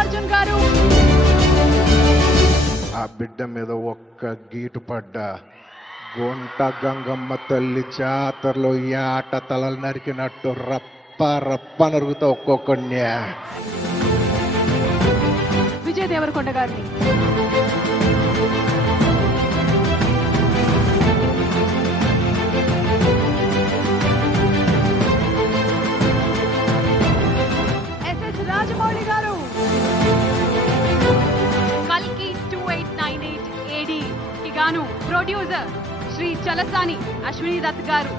అర్జున్ గారు. ఆ బిడ్డ మీద ఒక్క గీటు పడ్డా గుంట గంగమ్మ తల్లి జాతరలో ఈ ఆట తలలు నరికినట్టు రప్ప రప్ప నరుగుతా ఒక్కొక్కడిని. విజయ్ దేవరకొండ గారిని. ఎస్ఎస్ రాజమౌళి గారు. కల్కి 2898 AD కి గాను ప్రొడ్యూసర్ శ్రీ చలసాని అశ్విని దత్ గారు.